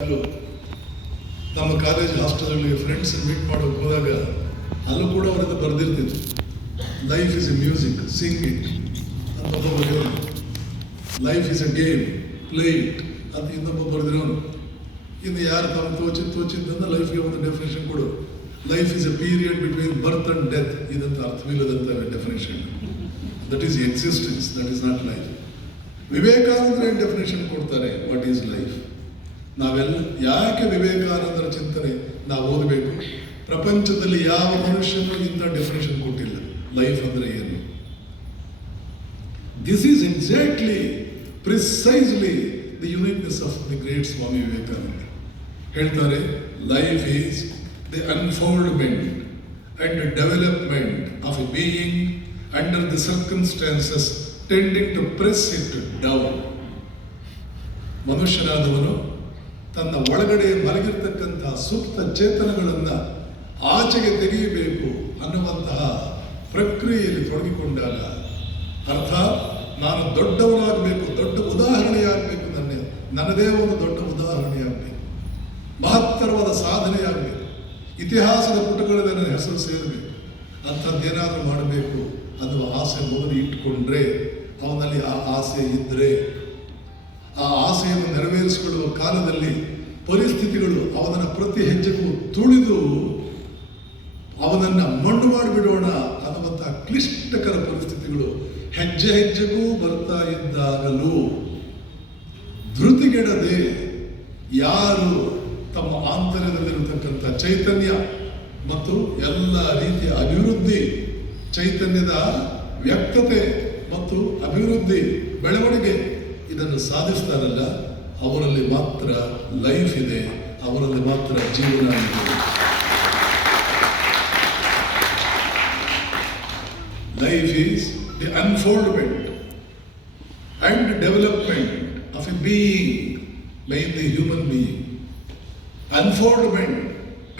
ನಮ್ಮ college ಹಾಸ್ಟೆಲಲ್ಲಿ friends meet ಮಾಡೋಕೆ ಹೋದಾಗ ಅಲ್ಲೂ ಕೂಡ ಅವರಿಂದ ಬರೆದಿರ್ತಿದ್ರು, life is a music, sing it ಅಂತ ಒಬ್ಬ ಬರೆಯೋನು. Life is a game, play it ಅಂತ ಇನ್ನೊಬ್ಬ ಬರೆದಿರೋನು. ಇನ್ನು ಯಾರು ತಮ್ಮ ತೋಚಿದ್ದನ್ನ ಲೈಫ್ಗೆ ಒಂದು ಡೆಫಿನೇಷನ್ ಕೊಡು. Life is a period between birth and death, ಇದಂತ ಅರ್ಥವಿಲ್ಲದಂತ definition. That is existence, that is not life. ವಿವೇಕಾನಂದರ ಏನು ಡೆಫಿನೇಷನ್ ಕೊಡ್ತಾರೆ, ವಾಟ್ ಈಸ್ ಲೈಫ್? ನಾವೆಲ್ಲ ಯಾಕೆ ವಿವೇಕಾನಂದರ ಚಿಂತನೆ ನಾವು ಓದಬೇಕು? ಪ್ರಪಂಚದಲ್ಲಿ ಯಾವ ಮನುಷ್ಯನೂ ಇಂಥ ಡೆಫಿನೇಷನ್ ಕೊಟ್ಟಿಲ್ಲ ಲೈಫ್ ಅಂದರೆ ಏನು. This is exactly precisely the uniqueness of the great Swami Vivekananda. ಹೇಳ್ತಾರೆ, life is the unfoldment and development of a being under the circumstances tending to press it down. ಮನುಷ್ಯನಾದವನು ತನ್ನ ಒಳಗಡೆ ಮಲಗಿರ್ತಕ್ಕಂತಹ ಸೂಕ್ತ ಚೇತನಗಳನ್ನು ಆಚೆಗೆ ತೆಗೆಯಬೇಕು ಅನ್ನುವಂತಹ ಪ್ರಕ್ರಿಯೆಯಲ್ಲಿ ತೊಡಗಿಕೊಂಡಾಗ, ಅರ್ಥಾತ್ ನಾನು ದೊಡ್ಡವನಾಗಬೇಕು, ದೊಡ್ಡ ಉದಾಹರಣೆಯಾಗಬೇಕು, ನನ್ನದೇ ಒಂದು ದೊಡ್ಡ ಉದಾಹರಣೆಯಾಗಬೇಕು, ಮಹತ್ತರವಾದ ಸಾಧನೆಯಾಗಬೇಕು, ಇತಿಹಾಸದ ಪುಟಗಳಲ್ಲಿ ನನ್ನ ಹೆಸರು ಸೇರಬೇಕು, ಅಂಥದ್ದೇನಾದರೂ ಮಾಡಬೇಕು ಅನ್ನುವ ಆಸೆ ಮೊದಲು ಇಟ್ಟುಕೊಂಡ್ರೆ, ಅವನಲ್ಲಿ ಆ ಆಸೆ ಇದ್ದರೆ, ಆ ಆಸೆಯನ್ನು ನೆರವೇರಿಸಿಕೊಳ್ಳುವ ಕಾಲದಲ್ಲಿ ಪರಿಸ್ಥಿತಿಗಳು ಅವನ ಪ್ರತಿ ಹೆಜ್ಜೆಗೂ ತುಳಿದು ಅವನನ್ನು ಮಣ್ಣು ಮಾಡಿಬಿಡೋಣ ಅನ್ನುವಂತಹ ಕ್ಲಿಷ್ಟಕರ ಪರಿಸ್ಥಿತಿಗಳು ಹೆಜ್ಜೆ ಹೆಜ್ಜೆಗೂ ಬರ್ತಾ ಇದ್ದಾಗಲೂ ಧೃತಿಗೆಡದೆ ಯಾರು ತಮ್ಮ ಆಂತರ್ಯದಲ್ಲಿರತಕ್ಕಂಥ ಚೈತನ್ಯ ಮತ್ತು ಎಲ್ಲ ರೀತಿಯ ಅಭಿವೃದ್ಧಿ, ಚೈತನ್ಯದ ವ್ಯಕ್ತತೆ ಮತ್ತು ಅಭಿವೃದ್ಧಿ, ಬೆಳವಣಿಗೆ ಇದನ್ನು ಸಾಧಿಸ್ತಾರಲ್ಲ, ಅವರಲ್ಲಿ ಮಾತ್ರ ಲೈಫ್ ಇದೆ, ಅವರಲ್ಲಿ ಮಾತ್ರ ಜೀವನ ಇದೆ. Life is the unfoldment and development of a being, mainly human being. Unfoldment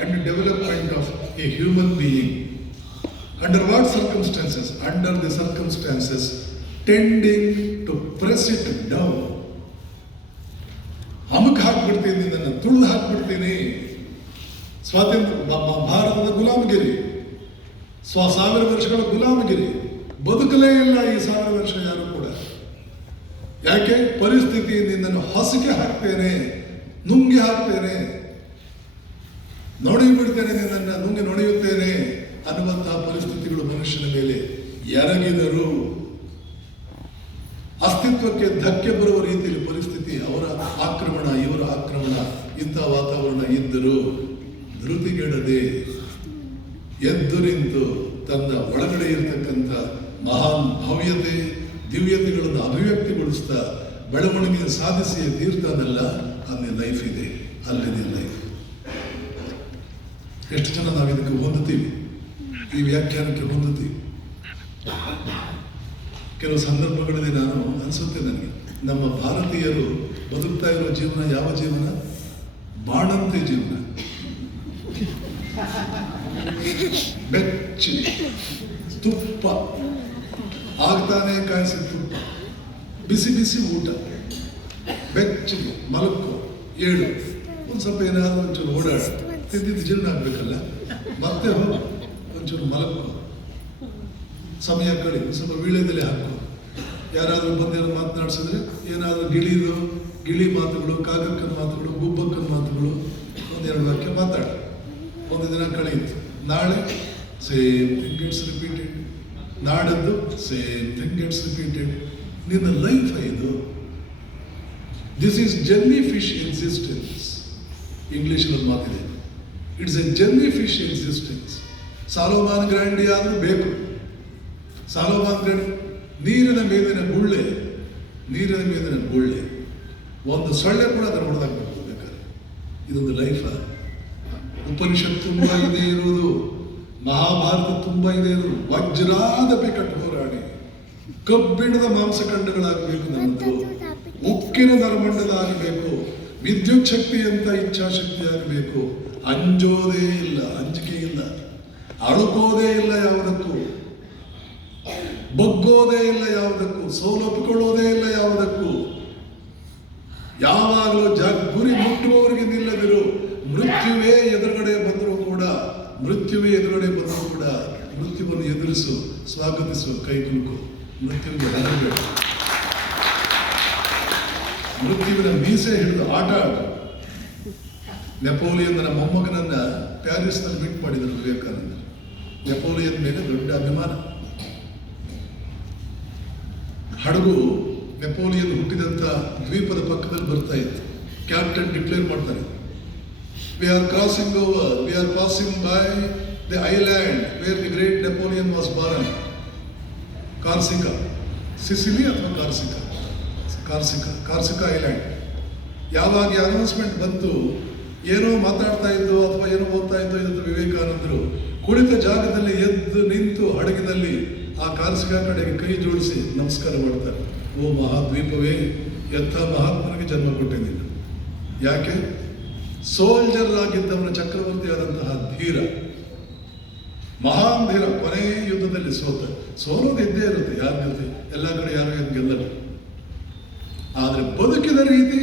and development of a human being. Under what circumstances? Under the circumstances tending to press it down. ಅಮುಕ್ ಹಾಕ್ಬಿಡ್ತೀನಿ, ನನ್ನ ತುಳಿದು ಹಾಕ್ಬಿಡ್ತೀನಿ. ಸ್ವಾತಂತ್ರ್ಯ, ಭಾರತದ ಗುಲಾಮಗಿರಿ, 1000 ವರ್ಷಗಳ ಗುಲಾಮಗಿರಿ, ಬದುಕಲೇ ಇಲ್ಲ ಈ 1000 ವರ್ಷ ಯಾರು ಕೂಡ. ಯಾಕೆ? ಪರಿಸ್ಥಿತಿ ನಿನ್ನನ್ನು ಹೊಸಗೆ ಹಾಕ್ತೇನೆ, ನುಂಗಿ ಹಾಕ್ತೇನೆ, ನೊಣಿ ಬಿಡ್ತೇನೆ, ನಿನ್ನನ್ನು ನುಂಗಿ ನೊಣೆಯುತ್ತೇನೆ ಅನ್ನುವಂತಹ ಪರಿಸ್ಥಿತಿಗಳು ಮನುಷ್ಯನ ಮೇಲೆ ಎರಗಿದರು. ಅಸ್ತಿತ್ವಕ್ಕೆ ಧಕ್ಕೆ ಬರುವ ರೀತಿಯಲ್ಲಿ ಪರಿಸ್ಥಿತಿ, ಅವರ ಆಕ್ರಮಣ, ಇವರ ಆಕ್ರಮಣ, ಇಂಥ ವಾತಾವರಣ ಇದ್ದರೂ ಧೃತಿಗೆಡದೆ ಎದ್ದು ನಿಂತು ತನ್ನ ಒಳಗಡೆ ಇರತಕ್ಕಂಥ ಮಹಾನ್ ಭವ್ಯತೆ, ದಿವ್ಯತೆಗಳನ್ನು ಅಭಿವ್ಯಕ್ತಿಗೊಳಿಸ್ತಾ ಬೆಳವಣಿಗೆ ಸಾಧಿಸಿ ತೀರ್ತಾನಲ್ಲ, ಅಲ್ಲಿ ಲೈಫ್ ಇದೆ, ಅಲ್ಲಿದೆ ಲೈಫ್. ಎಷ್ಟು ಜನ ನಾವು ಇದಕ್ಕೆ ಹೊಂದುತ್ತೀವಿ, ಈ ವ್ಯಾಖ್ಯಾನಕ್ಕೆ ಹೊಂದುತ್ತೀವಿ. ಕೆಲವು ಸಂದರ್ಭಗಳಲ್ಲಿ ನಾನು ಅನಿಸುತ್ತೆ ನನಗೆ, ನಮ್ಮ ಭಾರತೀಯರು ಬದುಕ್ತಾ ಇರೋ ಜೀವನ ಯಾವ ಜೀವನ? ಬಾಣಂತಿ ಜೀವನ. ಬೆಚ್ಚಿ ತುಪ್ಪ, ಆಗ್ತಾನೆ ಕಾಯಿಸಿ ತುಪ್ಪ, ಬಿಸಿ ಬಿಸಿ ಊಟ, ಬೆಚ್ಚಗೆ ಮಲಕ್ಕೋ, ಏಳು, ಒಂದು ಸ್ವಲ್ಪ ಏನಾದರೂ ಒಂಚೂರು ಓಡಾಡ, ತಿಂದಿದ್ದು ಜೀರ್ಣ ಆಗ್ಬೇಕಲ್ಲ, ಮತ್ತೆ ಹೋಗು ಒಂಚೂರು ಮಲಕ್ಕೋ, ಸಮಯ ಕಡೆ ಸ್ವಲ್ಪ ವೀಳ್ಯದಲ್ಲಿ ಹಾಕು. ಯಾರಾದರೂ ಬಂದೇನೋ ಮಾತನಾಡಿಸಿದ್ರೆ ಏನಾದರೂ ಗಿಳಿ ಮಾತುಗಳು, ಕಾಗಕ್ಕನ ಮಾತುಗಳು, ಗುಬ್ಬಕ್ಕನ ಮಾತುಗಳು, ಒಂದೆರಡು ವಾಕ್ಯ ಮಾತಾಡಿ, ಒಂದು ದಿನ ಕಳೆಯಿತು. ನಾಳೆ ಸೇಮ್ ಥಿಂಗ್ ಗೆಟ್ಸ್ ರಿಪೀಟೆಡ್, ನಾಡದ್ದು ಸೇಮ್ ಥಿಂಗ್ ಗೆಟ್ಸ್ ರಿಪೀಟೆಡ್. ನಿನ್ನ ಲೈಫ್ ಇದು. This is jellyfish existence. ಇಂಗ್ಲೀಷಲ್ಲಿ ಮಾತಿದೆ, it's a jellyfish existence. Solomon Grundy ಆದರೂ ಬೇಕು. ಸಾಲೋಮಾನ್ ಗ್ರ್ಯಾಂಡ್ ನೀರಿನ ಮೇಲಿನ ಗುಳ್ಳೆ, ನೀರಿನ ಮೇಲಿನ ಗುಳ್ಳೆ, ಒಂದು ಸೊಳ್ಳೆ ಕೂಡ ಅದನ್ನು ಹೊಡೆದಾಕ್ಬೇಕು ಬೇಕಾದ್ರೆ. ಇದೊಂದು ಲೈಫ. ಉಪನಿಷತ್ ತುಂಬ ಇದೆ ಇರುವುದು, ಮಹಾಭಾರತ ತುಂಬ ಇದೆ ಇರುವುದು. ವಜ್ರಾದ ಕಟ್ಟು ಹೋರಾಡಿ ಕಬ್ಬಿಣದ ಮಾಂಸಖಂಡಗಳಾಗಬೇಕು ನಮ್ಮದು, ಉಕ್ಕಿನ ನರಮಂಡಲ ಆಗಬೇಕು, ವಿದ್ಯುತ್ ಶಕ್ತಿ ಅಂತ ಇಚ್ಛಾಶಕ್ತಿ ಆಗಬೇಕು. ಅಂಜೋದೇ ಇಲ್ಲ, ಅಂಜಿಕೆ ಇಲ್ಲ, ಅಳುಕೋದೇ ಇಲ್ಲ ಯಾವುದಕ್ಕೂ, ಬಗ್ಗೋದೇ ಇಲ್ಲ ಯಾವುದಕ್ಕೂ, ಸೋಲೊಪ್ಪಿಕೊಳ್ಳೋದೇ ಇಲ್ಲ ಯಾವುದಕ್ಕೂ. ಯಾವಾಗಲೂ ಗುರಿ ಮುಟ್ಟುವವರಿಗೆ ನಿಲ್ಲದಿರು. ಮೃತ್ಯುವೇ ಎದುರುಗಡೆ ಬಂದರೂ ಕೂಡ ಮೃತ್ಯುವನ್ನು ಎದುರಿಸು, ಸ್ವಾಗತಿಸು, ಕೈ ಕುಲುಕು. ಮೃತ್ಯುವಿಗೆ ಹೆದರಬೇಡ. ಮೃತ್ಯುವಿನ ಮೀಸೆ ಹಿಡಿದು ಆಟ ಆಡು. ನೆಪೋಲಿಯನ್ನ ಮೊಮ್ಮಗನನ್ನ ಪ್ಯಾರಿಸ್ನಲ್ಲಿ ಮೀಟ್ ಮಾಡಿದರು ವಿವೇಕಾನಂದ. ನೆಪೋಲಿಯನ್ ಮೇಲೆ ದೊಡ್ಡ ಅಭಿಮಾನ. ಹಡಗು ನೆಪೋಲಿಯನ್ ಹುಟ್ಟಿದಂತ ದ್ವೀಪದ ಪಕ್ಕದಲ್ಲಿ ಬರ್ತಾ ಇತ್ತು. ಕ್ಯಾಪ್ಟನ್ ಡಿಕ್ಲೇರ್ ಮಾಡ್ತಾರೆ, we are passing by the island where the great Napoleon was born. Corsica, Sicily ಅಥವಾ ಕಾರ್ಸಿಕಾ ಐಲ್ಯಾಂಡ್. ಯಾವಾಗ ಅನೌನ್ಸ್ಮೆಂಟ್ ಬಂತು, ಏನೋ ಮಾತಾಡ್ತಾ ಇದ್ದು ಅಥವಾ ಏನೋ ಓದ್ತಾ ಇದ್ದು ಇದನ್ನು ವಿವೇಕಾನಂದರು ಕುಳಿತ ಜಾಗದಲ್ಲಿ ಎದ್ದು ನಿಂತು ಹಡಗಿನಲ್ಲಿ ಆ ಕಾರ್ಸಿಕಾ ಕಡೆಗೆ ಕೈ ಜೋಡಿಸಿ ನಮಸ್ಕಾರ ಮಾಡ್ತಾರೆ. ಓ ಮಹಾದ್ವೀಪವೇ, ಎಂಥ ಮಹಾತ್ಮನಿಗೆ ಜನ್ಮ ಕೊಟ್ಟಿದ್ದೀನಿ. ಯಾಕೆ? ಸೋಲ್ಜರ್ ಆಗಿದ್ದವನ ಚಕ್ರವರ್ತಿ ಆದಂತಹ ಧೀರ, ಮಹಾನ್ ಧೀರ. ಕೊನೆ ಯುದ್ಧದಲ್ಲಿ ಸೋಲೋದು ಇದ್ದೇ ಇರುತ್ತೆ ಯಾರ ಜೊತೆ, ಎಲ್ಲ ಕಡೆ ಯಾರು ಏನು ಗೆಲ್ಲಲ್ಲ. ಆದರೆ ಬದುಕಿದ ರೀತಿ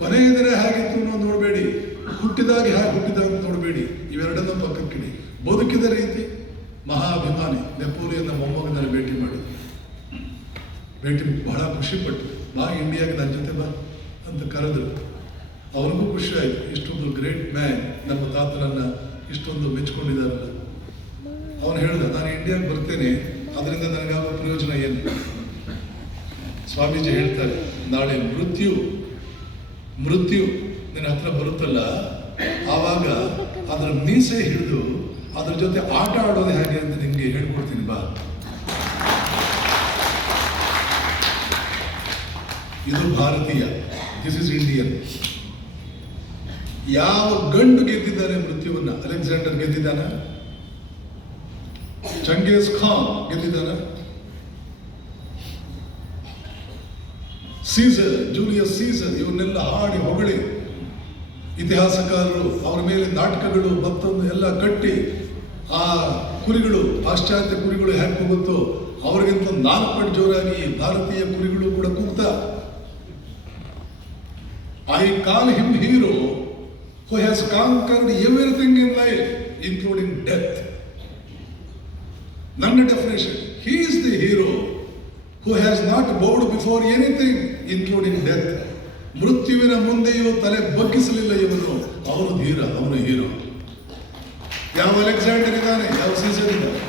ಕೊನೆಯ ದಿನ ಹೇಗಿತ್ತು ಅನ್ನೋದು ನೋಡಬೇಡಿ, ಹುಟ್ಟಿದಾಗ ಹೇಗೆ ಹುಟ್ಟಿದ ಅಂತ ನೋಡಬೇಡಿ. ಇವೆರಡನ್ನೂ ಪಕ್ಕಕ್ಕಿಡಿ. ಬದುಕಿದ ರೀತಿ ಮಹಾಭಿಮಾನಿ. ನೆಪೋಲಿಯನ್ನ ಮೊಮ್ಮಗನಲ್ಲಿ ಭೇಟಿ ಬಹಳ ಖುಷಿಪಟ್ಟು, ಬಾ ಇಂಡಿಯಾಗೆ ನನ್ನ ಜೊತೆ ಬಾ ಅಂತ ಕರೆದ್ರು. ಅವನಿಗೂ ಖುಷಿ ಆಯಿತು. ಇಷ್ಟೊಂದು ಗ್ರೇಟ್ ಮ್ಯಾನ್, ನಮ್ಮ ತಾತನನ್ನ ಇಷ್ಟೊಂದು ಮೆಚ್ಕೊಂಡಿದ್ದಾರಲ್ಲ. ಅವನು ಹೇಳ್ದ, ನಾನು ಇಂಡಿಯಾಗೆ ಬರ್ತೇನೆ, ಅದರಿಂದ ನನಗಾಗೋ ಪ್ರಯೋಜನ ಏನು? ಸ್ವಾಮೀಜಿ ಹೇಳ್ತಾರೆ, ನಾಳೆ ಮೃತ್ಯು ನಿನ್ನ ಹತ್ರ ಬರುತ್ತಲ್ಲ, ಆವಾಗ ಅದರ ಮೀಸೆ ಹಿಡಿದು ಅದ್ರ ಜೊತೆ ಆಟ ಆಡೋದು ಹೇಗೆ ಅಂತ ನಿಮ್ಗೆ ಹೇಳ್ಕೊಡ್ತೀನಿ ಬಾ. ಇದು ಭಾರತೀಯ, ದಿಸ್ ಇಸ್ ಇಂಡಿಯನ್. ಯಾವ ಗಂಡು ಗೆದ್ದಿದ್ದಾನೆ ಮೃತ್ಯುವನ್ನ? ಅಲೆಕ್ಸಾಂಡರ್ ಗೆದ್ದಿದ್ದಾನ? ಚಂಗೇಜ್ ಖಾನ್ ಗೆದ್ದಿದ್ದಾನ? ಜೂಲಿಯಸ್ ಸೀಸರ್, ಇವನ್ನೆಲ್ಲ ಹಾಡಿ ಹೊಗಳಿ ಇತಿಹಾಸಕಾರರು ಅವರ ಮೇಲೆ ನಾಟಕಗಳು ಮತ್ತೊಂದು ಎಲ್ಲ ಕಟ್ಟಿ, ಆ ಕುರಿಗಳು, ಪಾಶ್ಚಾತ್ಯ ಕುರಿಗಳು ಹೇಗೆ ಹೋಗುತ್ತೋ ಅವ್ರಿಗಿಂತ 4 ಪಟ್ಟು ಜೋರಾಗಿ ಭಾರತೀಯ ಕುರಿಗಳು ಕೂಡ ಕೂಗ್ತಾ, I call him hero who has conquered everything in life, including death. ನನ್ನ definition, he is the hero who has not bowed before anything, including death. ಮೃತ್ಯುವಿನ ಮುಂದೆಯೂ ತಲೆ ಬಗ್ಗಿಸಲಿಲ್ಲ ಇವನು. ಅವನು ಧೀರ, ಅವನು ಹೀರೋ. ಯಾವ ಅಲೆಕ್ಸಾಂಡರ್ ಇದ್ದಾನೆ, ಯಾವ ಸೀಸರ್ ಇದ್ದಾನೆ.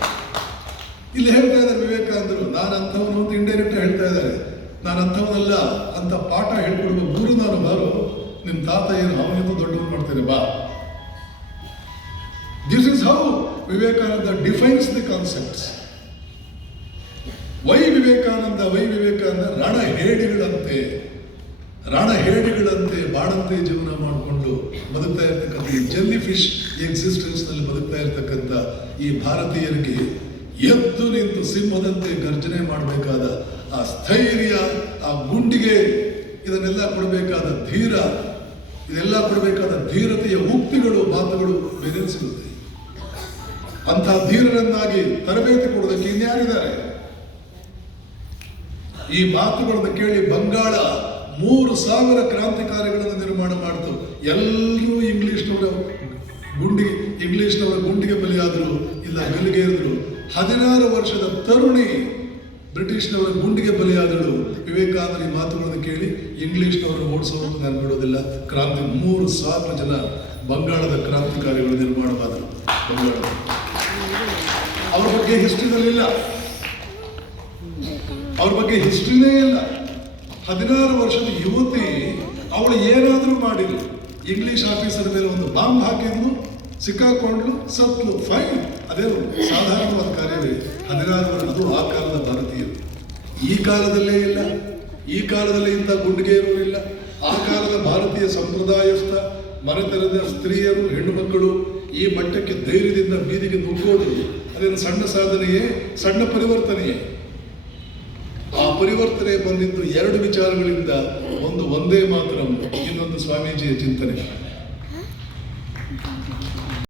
ಇಲ್ಲಿ ಹೇಳ್ತಾ ಇದ್ದಾರೆ ವಿವೇಕಾನಂದರು, ನಾನು ಅಂಥವನು ಅಂತ ಇಂಡೈರೆಕ್ಟ್ ಹೇಳ್ತಾ ಇದ್ದಾರೆ. ನಾನು ಅಂಥವನಲ್ಲ ಅಂತ ಪಾಠ ಹೇಳ್ಕೊಡುವ ಗುರು ನಾನು. ಬಾರು, ನಿಮ್ಮ ತಾತ ಏನು ಅವನಿಂದ ದೊಡ್ಡವನು ಮಾಡ್ತೇನೆ ಬಾ. This is how Vivekananda defines the concepts. Why Vivekananda ರಣಹೇಡಿಗಳಂತೆ ಬಾಡಂತೆ ಜೀವನ ಮಾಡಿಕೊಂಡು ಬದುಕ್ತಾ ಇರ್ತಕ್ಕಂಥ ಈ ಜೆಲ್ಲಿ ಫಿಶ್ ಎಕ್ಸಿಸ್ಟೆನ್ಸ್ ನಲ್ಲಿ ಬದುಕ್ತಾ ಇರ್ತಕ್ಕಂಥ ಈ ಭಾರತೀಯರಿಗೆ ಎದ್ದು ನಿಂತು ಸಿಂಹದಂತೆ ಗರ್ಜನೆ ಮಾಡಬೇಕಾದ ಆ ಸ್ಥೈರ್ಯ, ಆ ಗುಂಡಿಗೆ, ಇದನ್ನೆಲ್ಲ ಕೊಡಬೇಕಾದ ಇದೆಲ್ಲ ಕೊಡಬೇಕಾದ ಧೀರತೆಯ ಉಕ್ತಿಗಳು, ಮಾತುಗಳು ಬೇರೆ ಸಿಗುತ್ತೆ. ಅಂಥ ಧೀರರನ್ನಾಗಿ ತರಬೇತಿ ಕೊಡೋದಕ್ಕೆ ಇನ್ಯಾರಿದ್ದಾರೆ? ಈ ಮಾತುಗಳನ್ನು ಕೇಳಿ ಬಂಗಾಳ 3,000 ಕ್ರಾಂತಿಕಾರಿಗಳನ್ನು ನಿರ್ಮಾಣ ಮಾಡಿತು. ಎಲ್ಲರೂ ಇಂಗ್ಲಿಷ್ನವರ ಗುಂಡಿಗೆ ಬಲಿಯಾದರು, ಇಲ್ಲ ಗೆಲುಗೇರಿದ್ರು. 16 ವರ್ಷದ ತರುಣಿ ಬ್ರಿಟಿಷ್ನವರ ಗುಂಡಿಗೆ ಬಲಿಯಾದಳು. ವಿವೇಕಾನಂದ ಈ ಮಾತುಗಳನ್ನು ಕೇಳಿ ಇಂಗ್ಲಿಷ್ನವರು ಓಡಿಸೋದು ನಾನು ಬಿಡೋದಿಲ್ಲ. 3,000 ಜನ ಬಂಗಾಳದ ಕ್ರಾಂತಿಕಾರಿಗಳು ನಿರ್ಮಾಣವಾದರು. ಬಂಗಾಳದ ಅವ್ರ ಬಗ್ಗೆ ಹಿಸ್ಟ್ರಿನಲ್ಲಿಲ್ಲ, ಅವ್ರ ಬಗ್ಗೆ ಹಿಸ್ಟ್ರಿನೇ ಇಲ್ಲ. 16 ವರ್ಷದ ಯುವತಿ, ಅವಳು ಏನಾದರೂ ಮಾಡಿದ್ರು, ಇಂಗ್ಲಿಷ್ ಆಫೀಸರ್ ಮೇಲೆ ಒಂದು ಬಾಂಬ್ ಹಾಕಿದ್ಲು, ಸಿಕ್ಕಾಕೊಂಡ್ಲು, ಸತ್ಲು, ಫೈನ್. ಅದೇನು ಸಾಧಾರಣವಾದ ಕಾರ್ಯವೇ? 16 ವರ್ಷ. ಅದು ಆ ಕಾಲದ ಭಾರತೀಯರು. ಈ ಕಾಲದಲ್ಲೇ ಇಲ್ಲ. ಈ ಕಾಲದಲ್ಲಿ ಇಂಥ ಗುಂಡಿಗೆ ಇರೋರಿಲ್ಲ. ಆ ಕಾಲದ ಭಾರತೀಯ ಸಂಪ್ರದಾಯಸ್ಥ ಮನೆತನದ ಸ್ತ್ರೀಯರು, ಹೆಣ್ಣು ಮಕ್ಕಳು ಈ ಮಟ್ಟಕ್ಕೆ ಧೈರ್ಯದಿಂದ ಬೀದಿಗೆ ನುಗ್ಗೋದು ಅದೇನು ಸಣ್ಣ ಸಾಧನೆಯೇ, ಸಣ್ಣ ಪರಿವರ್ತನೆಯೇ? ಆ ಪರಿವರ್ತನೆ ಬಂದಿದ್ದು 2 ವಿಚಾರಗಳಿಂದ. ಒಂದೇ ಮಾತ್ರ, ಇನ್ನೊಂದು ಸ್ವಾಮೀಜಿಯ ಚಿಂತನೆ.